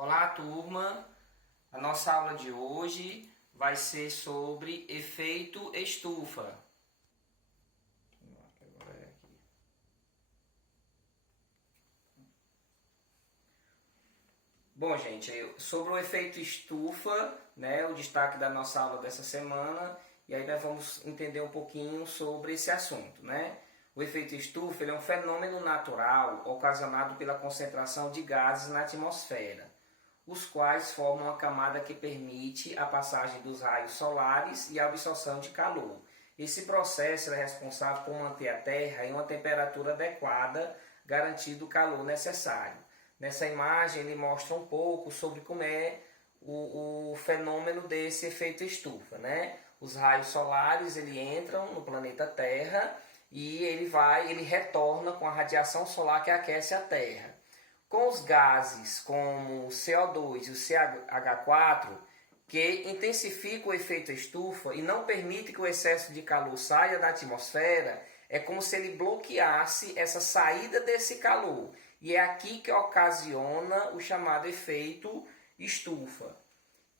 Olá, turma! A nossa aula de hoje vai ser sobre efeito estufa. Bom, gente, sobre o efeito estufa, né, o destaque da nossa aula dessa semana, e aí nós vamos entender um pouquinho sobre esse assunto, né? O efeito estufa ele é um fenômeno natural ocasionado pela concentração de gases na atmosfera, os quais formam uma camada que permite a passagem dos raios solares e a absorção de calor. Esse processo é responsável por manter a Terra em uma temperatura adequada, garantindo o calor necessário. Nessa imagem ele mostra um pouco sobre como é o fenômeno desse efeito estufa, né? Os raios solares ele entram no planeta Terra e ele retorna com a radiação solar que aquece a Terra. Com os gases como o CO2 e o CH4, que intensificam o efeito estufa e não permite que o excesso de calor saia da atmosfera, é como se ele bloqueasse essa saída desse calor. E é aqui que ocasiona o chamado efeito estufa.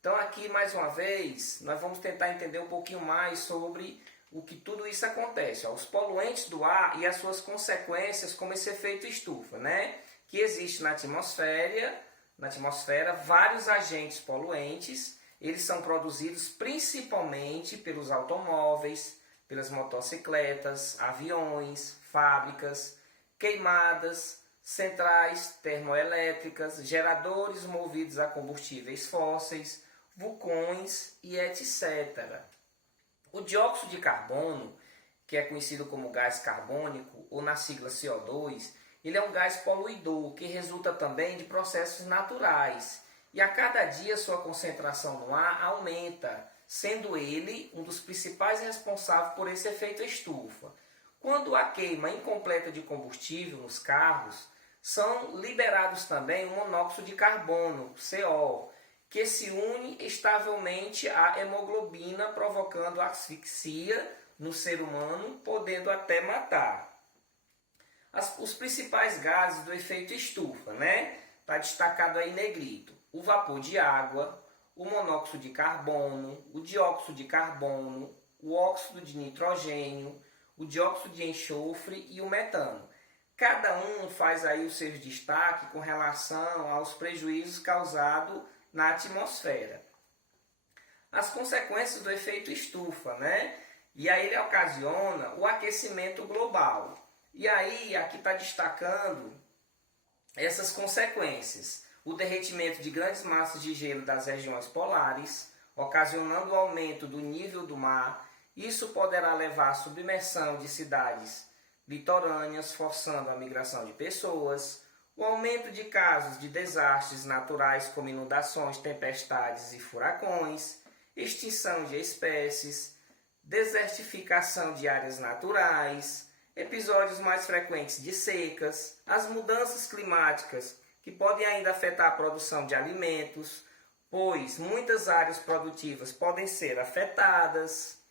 Então aqui, mais uma vez, nós vamos tentar entender um pouquinho mais sobre o que tudo isso acontece. Os poluentes do ar e as suas consequências como esse efeito estufa, né? Que existe na atmosfera vários agentes poluentes. Eles são produzidos principalmente pelos automóveis, pelas motocicletas, aviões, fábricas, queimadas, centrais termoelétricas, geradores movidos a combustíveis fósseis, vulcões e etc. O dióxido de carbono, que é conhecido como gás carbônico, ou na sigla CO2, ele é um gás poluidor que resulta também de processos naturais. E a cada dia sua concentração no ar aumenta, sendo ele um dos principais responsáveis por esse efeito estufa. Quando há queima incompleta de combustível nos carros, são liberados também o monóxido de carbono, CO, que se une estavelmente à hemoglobina, provocando asfixia no ser humano, podendo até matar. Os principais gases do efeito estufa, né? Está destacado aí em negrito. O vapor de água, o monóxido de carbono, o dióxido de carbono, o óxido de nitrogênio, o dióxido de enxofre e o metano. Cada um faz aí o seu destaque com relação aos prejuízos causados na atmosfera. As consequências do efeito estufa, né? E aí ele ocasiona o aquecimento global. E aí, aqui está destacando essas consequências. O derretimento de grandes massas de gelo das regiões polares, ocasionando o aumento do nível do mar. Isso poderá levar à submersão de cidades litorâneas, forçando a migração de pessoas. O aumento de casos de desastres naturais como inundações, tempestades e furacões. Extinção de espécies. Desertificação de áreas naturais. Episódios mais frequentes de secas, as mudanças climáticas que podem ainda afetar a produção de alimentos, pois muitas áreas produtivas podem ser afetadas.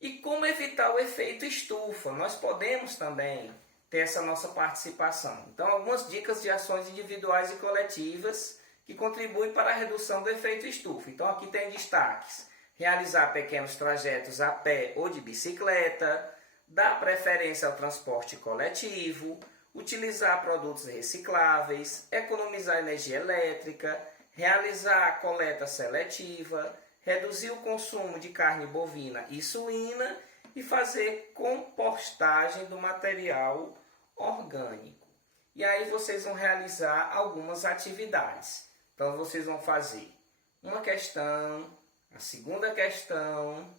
E como evitar o efeito estufa? Nós podemos também ter essa nossa participação. Então, algumas dicas de ações individuais e coletivas que contribuem para a redução do efeito estufa. Então, aqui tem destaques: realizar pequenos trajetos a pé ou de bicicleta, dar preferência ao transporte coletivo, utilizar produtos recicláveis, economizar energia elétrica, realizar coleta seletiva, reduzir o consumo de carne bovina e suína e fazer compostagem do material orgânico. E aí vocês vão realizar algumas atividades. Então vocês vão fazer uma questão, a segunda questão,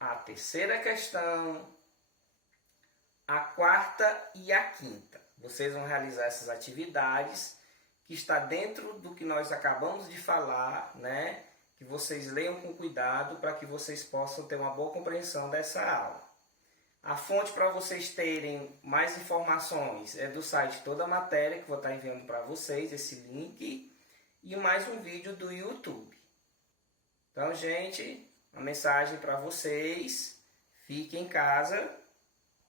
a terceira questão, a quarta e a quinta. Vocês vão realizar essas atividades que está dentro do que nós acabamos de falar, né? Que vocês leiam com cuidado para que vocês possam ter uma boa compreensão dessa aula. A fonte para vocês terem mais informações é do site Toda a Matéria, que vou estar enviando para vocês esse link, e mais um vídeo do YouTube. Então, gente, uma mensagem para vocês: fiquem em casa